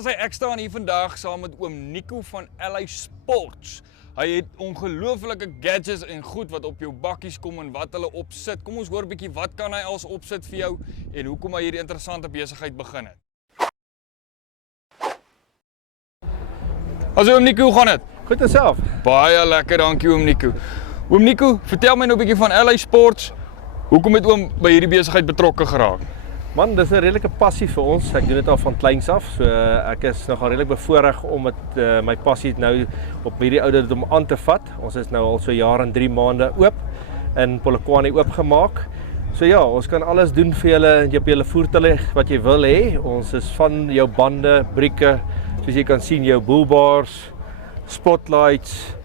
Wel sy ek staan hier vandag saam met oom Nico van LA Sports. Hy het ongelooflike gadgets en goed wat op jou bakkies kom en wat hulle opsit. Kom ons hoor 'n bietjie wat kan hy als opsit vir jou en hoekom hy hierdie interessante besigheid begin het. Hallo oom Nico, hoe gaan dit? Goed en self. Baie lekker, dankie oom Nico. Oom Nico, vertel my nou 'n bietjie van LA Sports. Hoekom het oom by hierdie besigheid betrokke geraak? Man, dis 'n redelike passie vir ons. Ek doen dit al van kleins af. So ek is nogal redelik bevoorreg om dit my passie nou op hierdie ouderdom aan te vat. Ons is nou al so jaar en 3 maande oop in Polokwane oopgemaak. So ja, ons kan alles doen vir julle op julle voertuig wat jy wil hê. Ons is van jou bande, brieke, soos jy kan sien, jou bullbars, spotlights.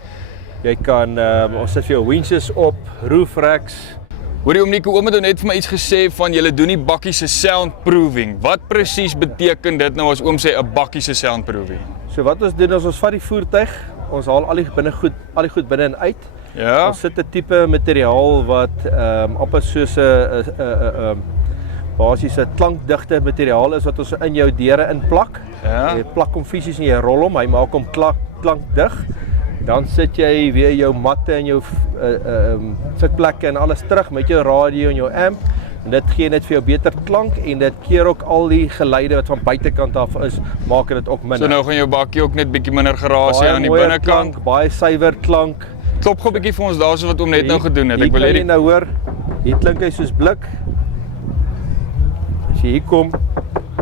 Jy kan ons sit vir jou winches op, roof racks. Hoorie oom Nico, oom het net vir my iets gesê van julle doen die bakkie se soundproofing. Wat presies beteken dit nou as oom sê 'n bakkie se soundproofing? So wat ons doen is ons vat die voertuig, ons haal al die goed binne en uit. Ja. Ons sit 'n tipe materiaal wat amper soos 'n basies 'n klankdigte materiaal is wat ons in jou deure inplak. Ja. Jy plak hom fisies en jy rol hom, hy maak hom klankdig. Dan sit jy weer jou matte en jou sitplekke en alles terug met jou radio en jou amp. En dit gee net vir jou beter klank en dit keer ook al die geluide wat van buitekant af is, maak dit ook minder. So nou gaan jou bakkie ook net bietjie minder geraas hê aan die mooier binnekant. Klank, baie suiwer klank. Klop gou 'n bietjie vir ons daarso wat oom net nou gedoen het. Ek wil hê hê jy nou hoor, hier klink hy soos blik. As jy hier kom,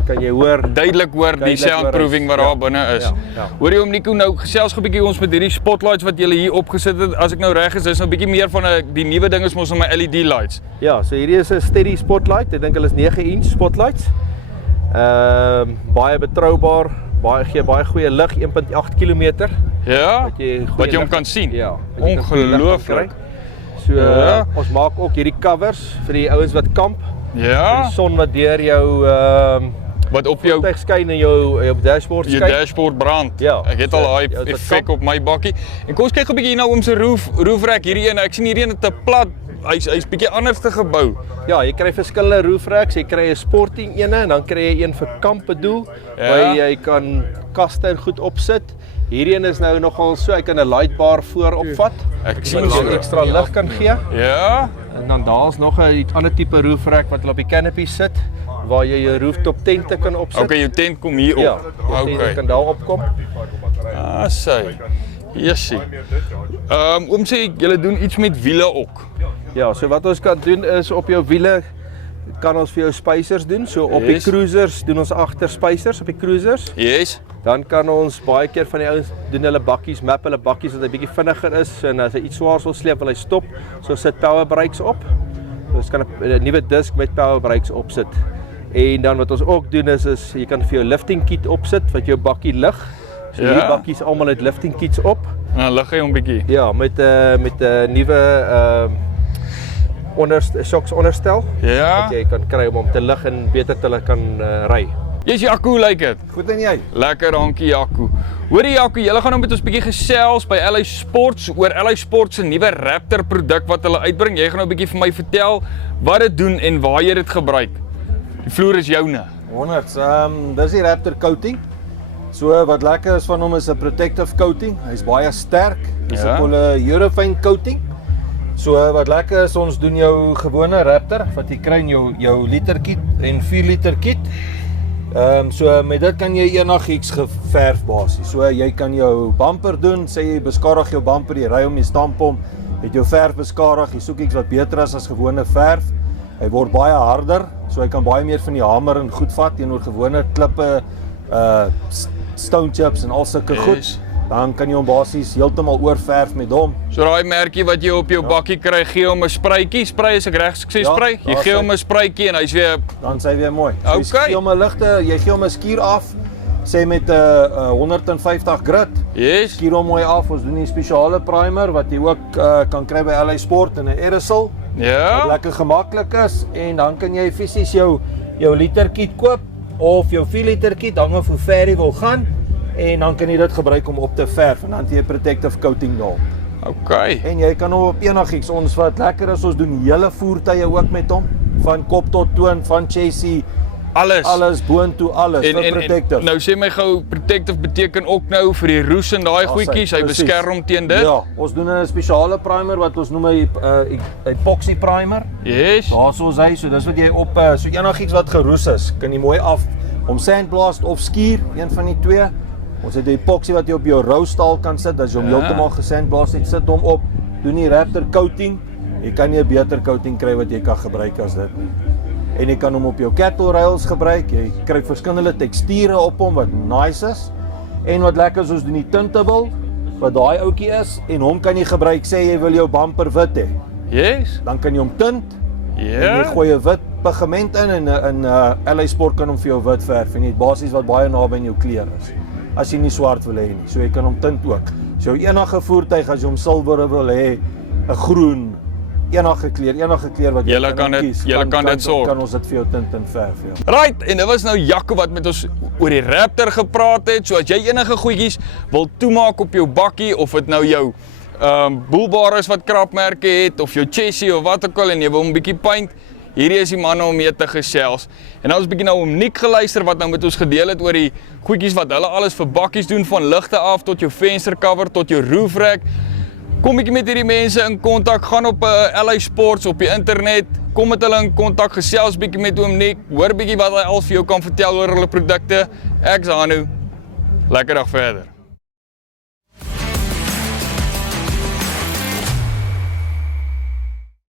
kan jy hoor duidelik hoor die soundproofing wat daar binne is. Ja. Hoorie oom Nico, nou gesels gou 'n bietjie ons met hierdie spotlights wat julle hier opgesit het. As ek nou reg is, dis nou 'n bietjie meer van die nuwe ding is mos om my LED lights. Ja, so hierdie is 'n steady spotlight. Ek dink hulle is 9-inch spotlights. Baie betroubaar, gee baie goeie lig, 1.8 km. Ja. Wat jy hom kan sien. Ja. Ongelooflik. So ons maak ook hierdie covers vir die ouens wat kamp. Ja. Die son wat deur jou wat op jou skyn en jou dashboard skyn. Jou dashboard brand. Ja. Ek het al daai effek op my bakkie. En kom ons kyk 'n bietjie nou om se roofrack hierdie een. Ek sien hierdie een het 'n plat. Hy's bietjie anders te gebou. Ja, jy kry verskillende roofracks. Jy kry 'n sporting ene en dan kry jy een vir kampbedoel waar jy kan kaste en goed opsit. Hierdie een is nou nogal so, hy kan 'n lightbar voorop vat. Ek sien so ekstra lig kan gee. Ja. En dan daar's nog 'n ander tipe roofrack wat hulle op die canopy sit waar jy jou rooftop tente kan opsit. Okay, jou tent kom hier op. Ja, jou tent kan daar opkom. Ah, sy. Jessie. Oom sê julle doen iets met wiele ook. Ja, so wat ons kan doen is op jou wiele kan ons vir jou spacers doen. So op die cruisers doen ons agter spacers op die cruisers. Yes. Dan kan ons baie keer van die ouens doen hulle bakkies, map hulle bakkies dat hy bietjie vinniger is en as hy iets swaar wil sleep, wil hy stop. So sit power brakes op. Ons kan 'n nuwe disk met power brakes opsit. En dan wat ons ook doen is jy kan vir jou lifting kit opsit wat jou bakkie lig. So hierdie bakkies almal het lifting kits op. En dan lig hy hom bietjie. Ja, met 'n nuwe shocks onderstel. Ja. Wat jy kan kry om te lig en beter te kan ry. Jy's Jaco, hoe lyk dit? Goed en jy? Lekker, dankie Jaco. Hoorie Jaco, julle gaan nou met ons bietjie gesels by LA Sports oor LA Sports se nuwe Raptor produk wat hulle uitbring. Jy gaan nou 'n bietjie vir my vertel wat dit doen en waar jy dit gebruik. Die vloer is joune. 100. Dis die Raptor coating. So wat lekker is van hom is 'n protective coating. Hy's baie sterk. Dis 'n polyurethane coating. So wat lekker is, ons doen jou gewone Raptor wat jy kry in jou liter kit en 4 liter kit. So met dit kan jy enigiets geverf basies. So jy kan jou bumper doen, sê jy beskadig jou bumper, jy ry hom, jy stamp hom, het jou verf beskadig, jy soek iets wat beter is as gewone verf. Hy word baie harder, so hy kan baie meer van die hamer en goed vat teenoor gewone klippe, stone chips en al sulke goed. Dan kan jy hom basies heeltemal oorverf met hom. So daai merkie wat jy op jou bakkie kry, gee hom 'n spruitjie. Spray as ek reg sê spray. Jy gee hom 'n spruitjie en hy's weer dan sy weer mooi. So okay. Jy gee hom 'n ligte, jy gee hom 'n skuur af. Sê met 'n 150 grit. Yes. Skuur hom mooi af. Ons doen 'n spesiale primer wat jy ook kan kry by LA Sport in 'n aerosol. Ja. Wat lekker gemaklik is en dan kan jy fisies jou liter kit koop of jou 4 liter kit, hang af hoe ver jy wil gaan. En dan kan jy dit gebruik om op te verf en dan het jy 'n protective coating daarop. Okay. En jy kan hom op enigiets. Ons wat lekker is, ons doen hele voertuie ook met hom, van kop tot toon, van chassis Alles boontoe alles vir Protective. Nou sê my gou, Protective beteken ook nou vir die roes en daai goedjies, hy presies. beskerm teen dit. Ja, ons doen 'n spesiale primer wat ons noem 'n epoxy primer. Yes. Daarso is hy, so dis wat jy op so enigiets wat geroes is, kan jy mooi af om sandblast of skuur, een van die twee. Ons het die epoxy wat jy op jou roustaal kan sit, as jy hom heeltemal gesandblast het, sit hom op, doen die Raptor coating. Jy kan nie 'n beter coating kry wat jy kan gebruik as dit nie. En jy kan hom op jou cattle rails gebruik. Jy kry verskillende teksture op hom wat nice is. En wat lekker is, ons doen die tintable wat daai ouetjie is en hom kan jy gebruik, sê jy wil jou bumper wit hê. Yes. Dan kan jy hom tint. En Ja. jy gooi 'n wit pigment in LA Sport kan hom vir jou wit verf en dit basies wat baie naby aan jou kleur is. As jy nie swart wil hê nie, so jy kan hom tint ook. So enige voertuig as jy hom silwer wil hê, 'n groen, enige kleur wat jy Julle kan dit sorg. Kan ons dit vir jou tint en verf, ja. Right, en dit was nou Jaco wat met ons oor die Raptor gepraat het. So as jy enige goedjies wil toemaak op jou bakkie of dit nou jou boelbaar is wat krapmerke het of jou chassis of wat ook al en jy wil hom bietjie paint, hierdie is die manne om mee te gesels. En nou ons bietjie nou om Nick geluister wat nou met ons gedeel het oor die goedjies wat hulle alles vir bakkies doen, van ligte af tot jou venstercover tot jou roof rack. Kom bietjie met hierdie mense in kontak, gaan op LA Sports op die internet, kom met hulle in kontak, gesels bietjie met oom Nick, hoor bietjie wat hy al vir jou kan vertel oor hulle produkte. Ek's Hanu. Lekker dag verder.